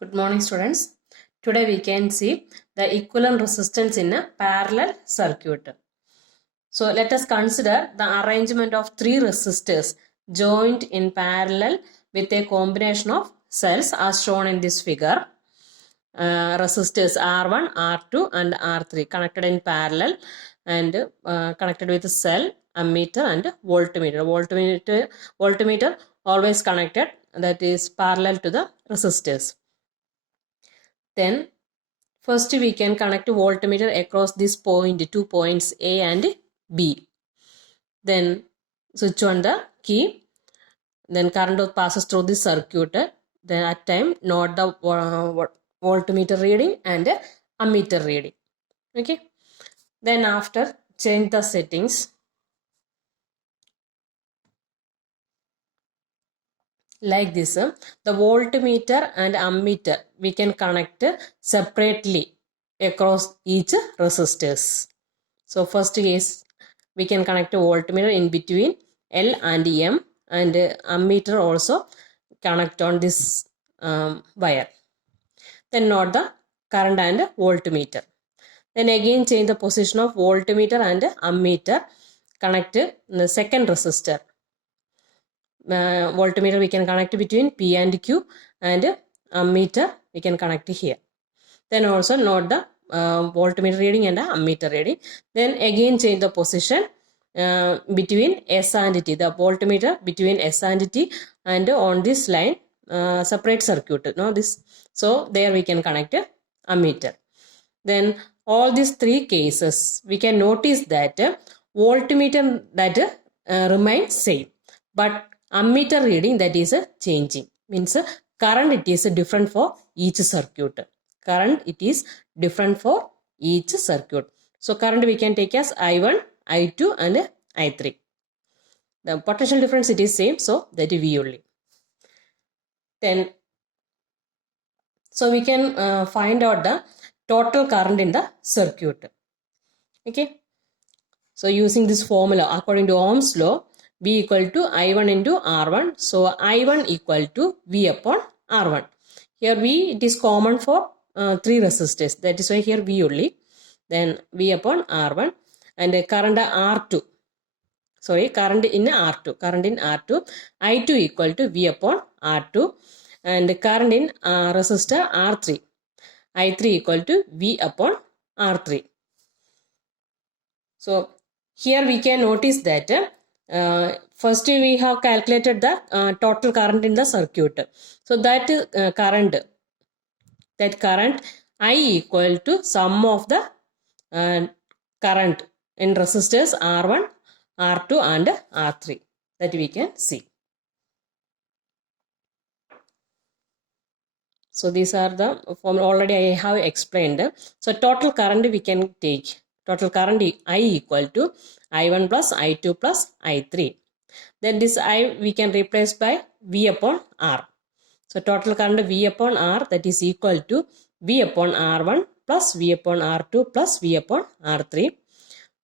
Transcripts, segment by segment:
Good morning, students. Today we can see the equivalent resistance in a parallel circuit. So let us consider the arrangement of three resistors joined in parallel with a combination of cells as shown in this figure. Resistors R1, R2 and R3 connected in parallel and connected with cell, ammeter and voltmeter. Voltmeter always connected, that is parallel to the resistors. Then first we can connect voltmeter across this point, 2 points A and B. Then switch on the key. Then current passes through the circuit. Then at time note the voltmeter reading and ammeter reading. Okay. Then after change the settings. Like this, the voltmeter and ammeter we can connect separately across each resistors. So first is we can connect a voltmeter in between L and M, and ammeter also connect on this wire. Then note the current and voltmeter. Then again change the position of voltmeter and ammeter, connect the second resistor. Voltmeter we can connect between P and Q, and ammeter we can connect here. Then also note the voltmeter reading and ammeter reading. Then again change the position between S and T, the voltmeter between S and T, and on this line separate circuit. No, this, so there we can connect ammeter. Then all these three cases we can notice that voltmeter that remains same, but ammeter reading that is changing, means current it is different for each circuit. Current it is different for each circuit. So current we can take as I1, I2 and I3. The potential difference it is same, so that is V only. Then so we can find out the total current in the circuit. Okay. So using this formula according to Ohm's law, V equal to I1 into R1. So I1 equal to V upon R1. Here V it is common for three resistors. That is why here V only. Then V upon R1, and current R2. Sorry, current in R2. Current in R2. I2 equal to V upon R2, and current in resistor R3. I3 equal to V upon R3. So here we can notice that first we have calculated the total current in the circuit. So that current I equal to sum of the current in resistors R1, R2 and R3, that we can see. So these are the formula already I have explained. So total current we can take. Total current I equal to I1 plus I2 plus I3. Then this I we can replace by V upon R. So total current V upon R, that is equal to V upon R1 plus V upon R2 plus V upon R3.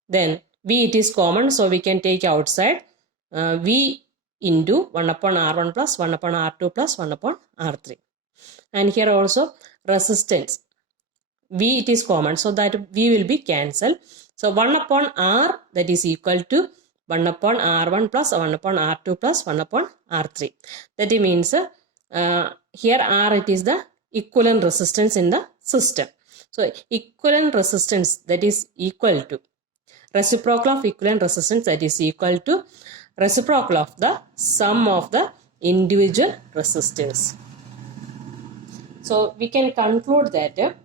Then V it is common, so we can take outside V into 1 upon R1 plus 1 upon R2 plus 1 upon R3. And here also resistance V it is common, so that V will be cancelled. So 1 upon R, that is equal to 1 upon R1 plus 1 upon R2 plus 1 upon R3. That means here R it is the equivalent resistance in the system. So equivalent resistance, that is equal to reciprocal of equivalent resistance, that is equal to reciprocal of the sum of the individual resistors. So we can conclude that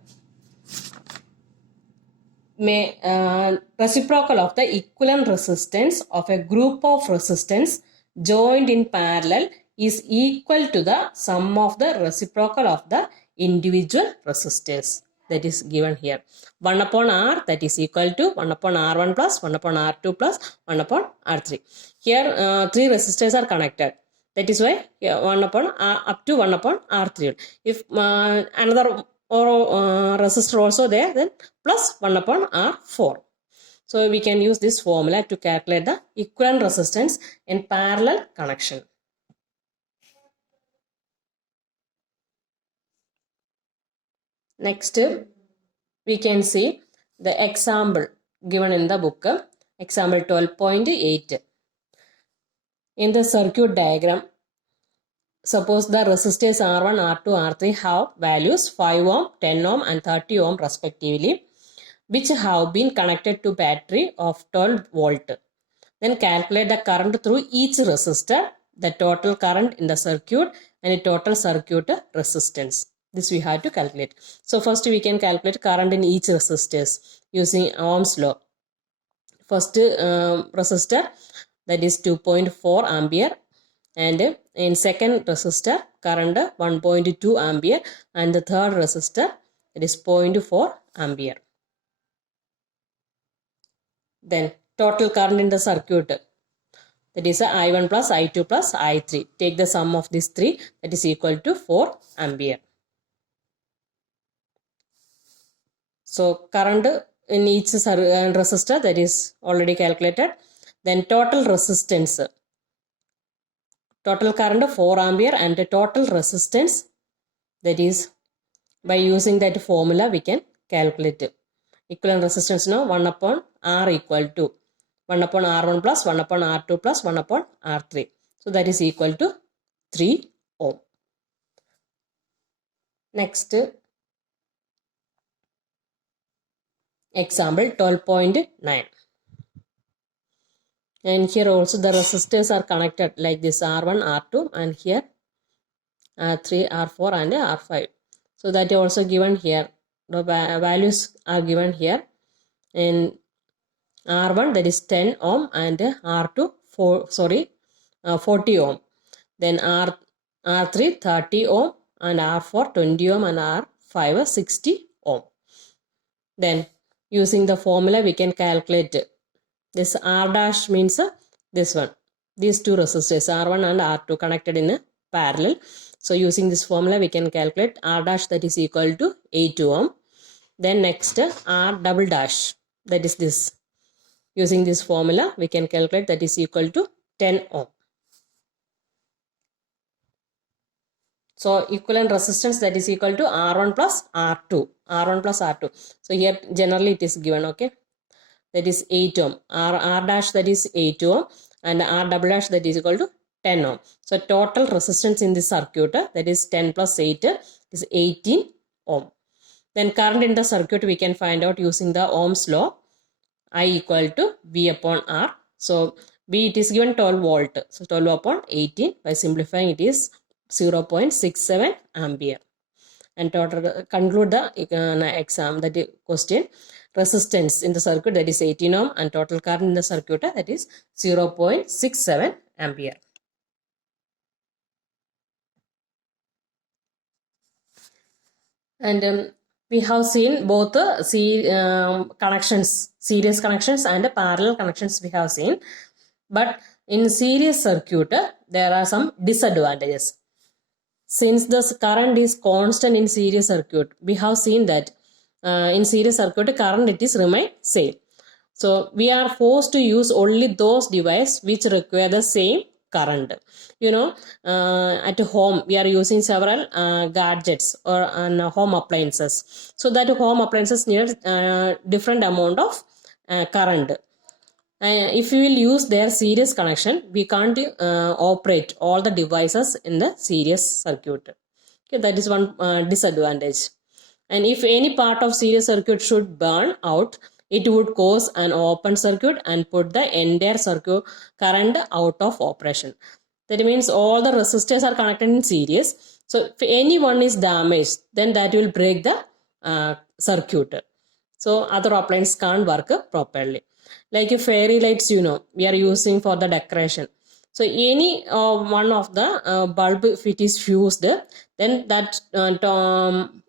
reciprocal of the equivalent resistance of a group of resistance joined in parallel is equal to the sum of the reciprocal of the individual resistors. That is given here. 1 upon R, that is equal to 1 upon R1 plus 1 upon R2 plus 1 upon R3. Here three resistors are connected. That is why 1 upon up to 1 upon R3. If another resistor also there, then plus 1 upon R4. So we can use this formula to calculate the equivalent resistance in parallel connection. Next, we can see the example given in the book, example 12.8. In the circuit diagram, suppose the resistors R1, R2, R3 have values 5 ohm, 10 ohm and 30 ohm respectively, which have been connected to battery of 12 volt. Then calculate the current through each resistor, the total current in the circuit and the total circuit resistance. This we have to calculate. So first we can calculate current in each resistors using Ohm's law. First resistor, that is 2.4 ampere, and in second resistor current 1.2 ampere, and the third resistor, it is 0.4 ampere. Then total current in the circuit, that is I1 plus I2 plus I3. Take the sum of these three, that is equal to 4 ampere. So current in each resistor, that is already calculated. Then total resistance, total current 4 ampere, and the total resistance, that is by using that formula we can calculate it. Equivalent resistance now 1 upon R equal to 1 upon R1 plus 1 upon R2 plus 1 upon R3. So that is equal to 3 ohm. Next, example 12.9. And here also the resistors are connected like this, R1, R2, and here R3, R4 and R5. So that is also given here. The values are given here. In R1, that is 10 ohm, and R2 40 ohm. Then R3 30 ohm, and R4 20 ohm, and R5 60 ohm. Then using the formula we can calculate this. R dash means this one, these two resistors R1 and R2 connected in parallel. So using this formula we can calculate R dash, that is equal to 8 ohm. Then next R double dash, that is this. Using this formula we can calculate, that is equal to 10 ohm. So equivalent resistance, that is equal to R1 plus R2. R1 plus R2. So here generally it is given, okay. That is 8 ohm. R dash, that is 8 ohm, and R double dash, that is equal to 10 ohm. So total resistance in this circuit, that is 10 plus 8 is 18 ohm. Then current in the circuit we can find out using the Ohm's law. I equal to V upon R. So V, it is given 12 volt. So 12 upon 18. By simplifying, it is 0.67 ampere. And total conclude the exam, that is question. Resistance in the circuit, that is 18 ohm, and total current in the circuit, that is 0.67 ampere. And we have seen both connections, series connections and parallel connections we have seen. But in series circuit, there are some disadvantages. Since the current is constant in series circuit, we have seen that in series circuit current it is remain same. So we are forced to use only those devices which require the same current. At home we are using several gadgets or home appliances. So that home appliances need different amount of current. If we will use their series connection, we can't operate all the devices in the series circuit. Okay, that is one disadvantage. And if any part of series circuit should burn out, it would cause an open circuit and put the entire circuit current out of operation. That means all the resistors are connected in series. So if any one is damaged, then that will break the circuit. So other appliances can't work properly. Like fairy lights, we are using for the decoration. So any one of the bulb, if it is fused, then that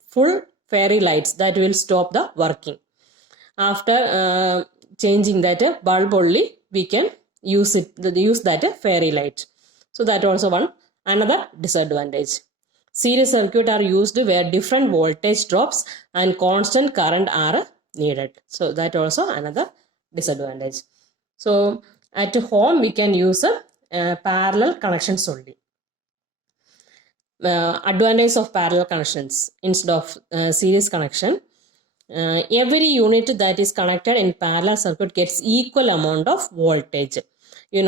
full fairy lights, that will stop the working. After changing that bulb only, we can use that fairy light. So that also another disadvantage. Series circuit are used where different voltage drops and constant current are needed. So that also another disadvantage. So at home we can use parallel connections only. advantage of parallel connections instead of series connection. Every unit that is connected in parallel circuit gets equal amount of voltage. In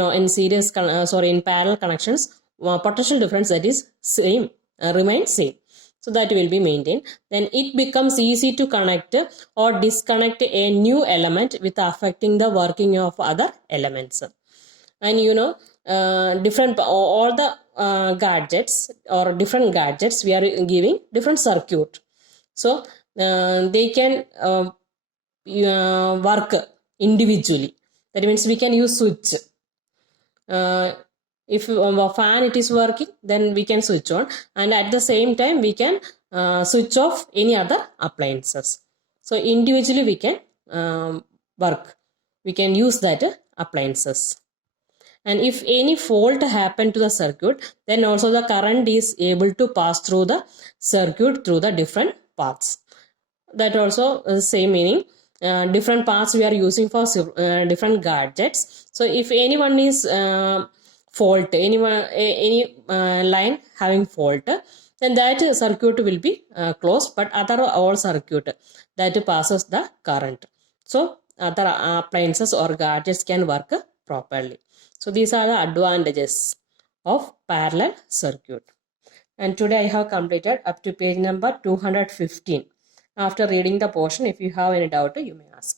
parallel connections, potential difference that is same, remains same. So that will be maintained. Then it becomes easy to connect or disconnect a new element without affecting the working of other elements. And different all the gadgets or different gadgets, we are giving different circuit. So they can work individually. That means we can use switch. If a fan it is working, then we can switch on, and at the same time we can switch off any other appliances. So individually we can work, we can use that appliances. And if any fault happen to the circuit, then also the current is able to pass through the circuit through the different paths. That also same meaning. Different paths we are using for different gadgets. So if anyone is fault, any line having fault, then that circuit will be closed, but other all circuit that passes the current. So other appliances or gadgets can work properly. So these are the advantages of parallel circuit. And today I have completed up to page number 215. After reading the portion, if you have any doubt, you may ask.